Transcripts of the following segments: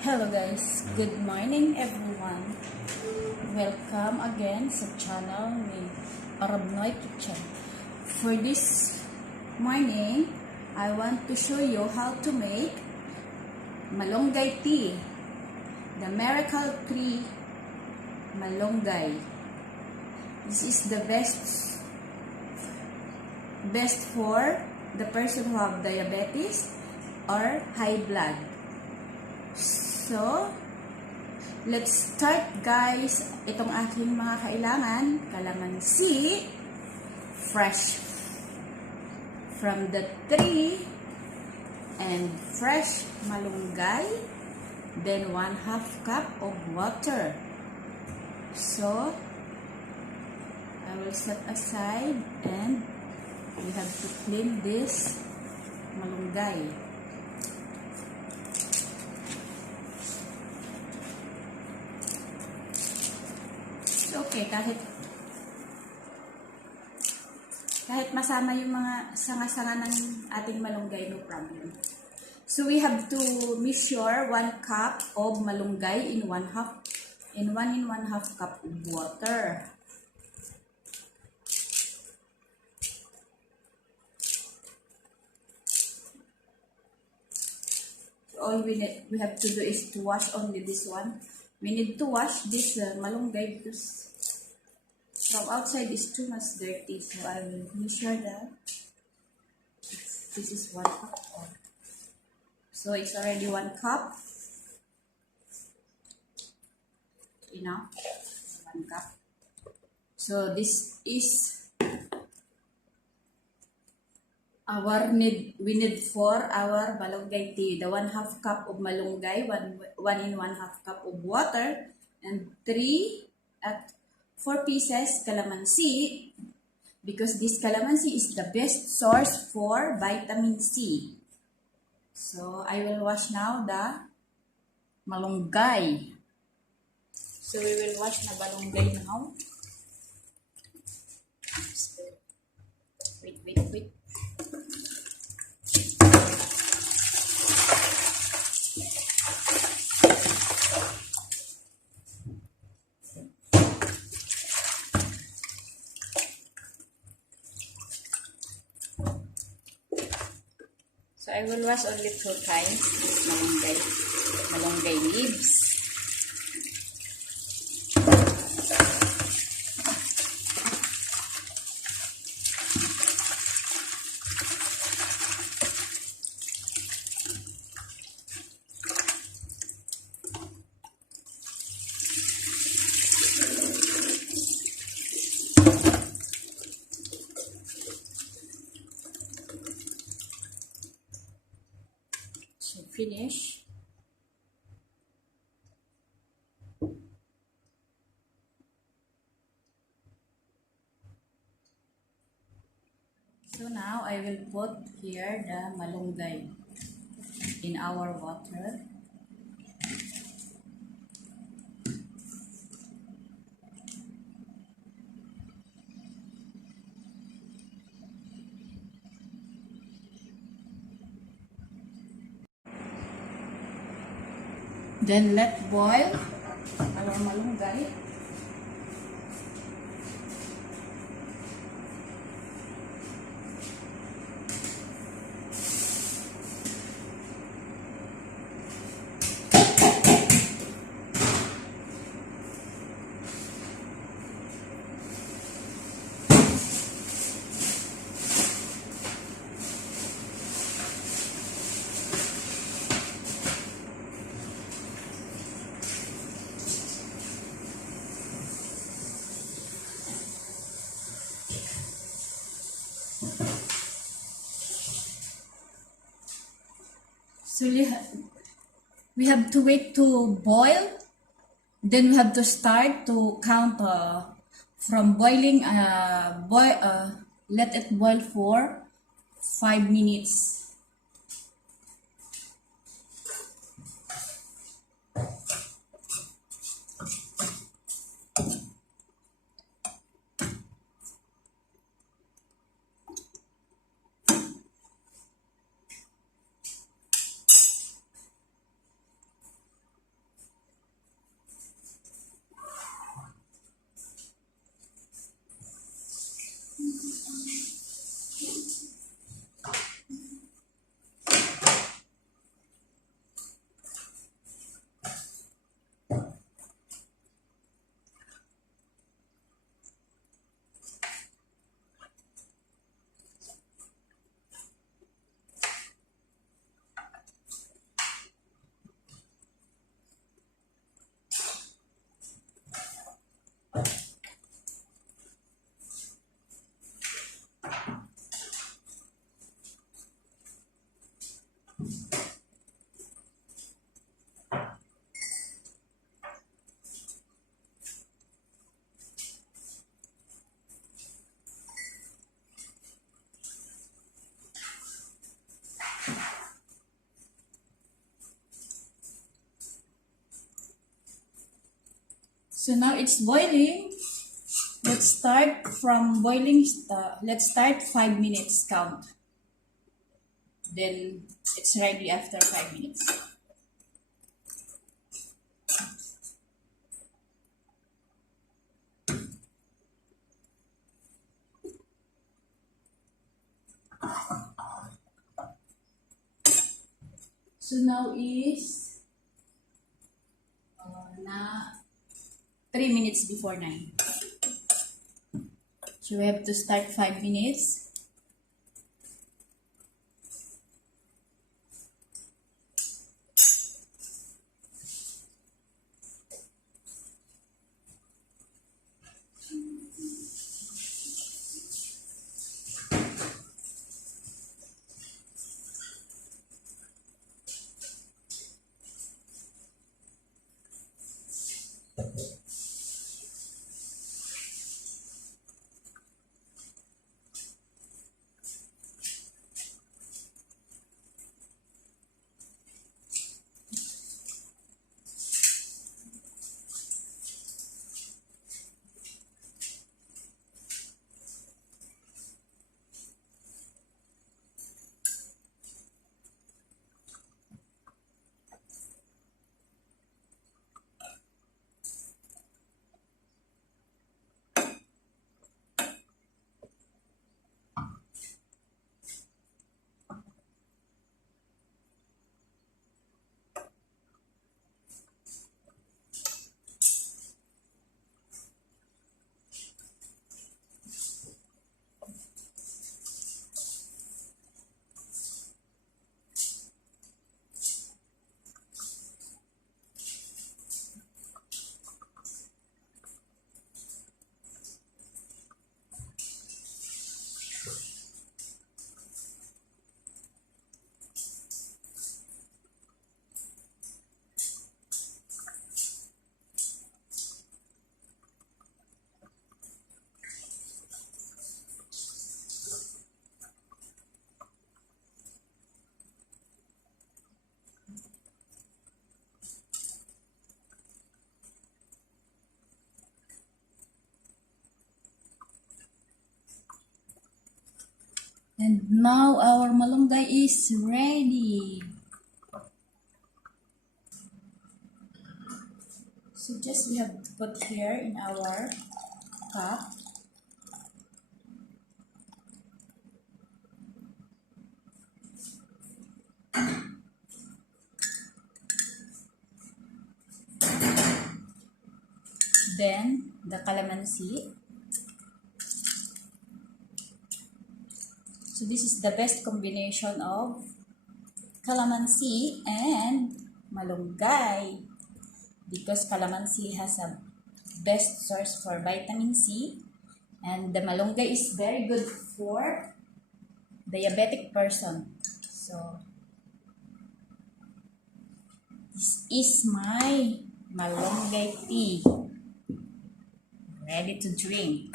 Hello guys, good morning everyone. Welcome again sa channel ni Arabnoy Kitchen. For this morning, I want to show you how to make malunggay tea. The miracle tree malunggay. This is the best for the person who have diabetes or high blood. So, let's start guys. Itong aking mga kailangan, kalamansi, fresh from the tree, and fresh malunggay, then 1/2 cup of water. So, I will set aside and we have to clean this malunggay. Okay, kahit masama yung mga sanga-sanga ng ating malunggay, no problem. So we have to measure 1 cup of malunggay in 1/2 cup of water. All we have to do is to wash only this one. We need to wash this malunggay because from outside is too much dirty, so I will measure that this is 1 cup. So it's already 1 cup. Enough, 1 cup. So this is we need for our malunggay tea. The 1/2 cup of malunggay, 1 cup of water, and 4 pieces calamansi, because this calamansi is the best source for vitamin C. So I will wash now the malunggay. So we will wash the malunggay now. Wait. So I will wash only 2 times this malunggay leaves. So finish. So now I will put here the malunggay in our water. Then let boil our malunggay. So we have to wait to boil. Then we have to start to count from boiling. Let it boil for 5 minutes. So now it's boiling. Let's start from boiling. Let's start 5 minutes count. Then it's ready after 5 minutes. So now is na 3 minutes before 9. So we have to start 5 minutes. And now our malunggay is ready. So just we have to put here in our cup. Then the calamansi. So this is the best combination of calamansi and malunggay, because calamansi has a best source for vitamin C, and the malunggay is very good for diabetic person. So this is my malunggay tea, ready to drink.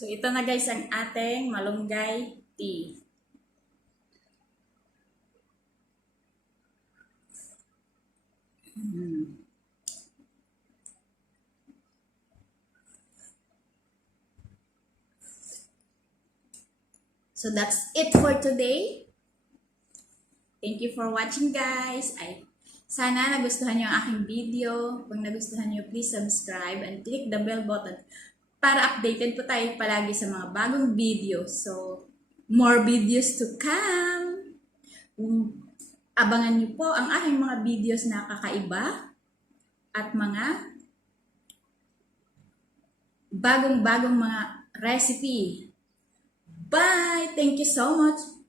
So ito na guys ang ating malunggay tea. So that's it for today. Thank you for watching guys. Sana nagustuhan niyo ang aking video. Kung nagustuhan niyo, please subscribe and click the bell button para updated po tayo palagi sa mga bagong videos. So, more videos to come. Abangan niyo po ang aking mga videos na kakaiba at mga bagong-bagong mga recipe. Bye! Thank you so much!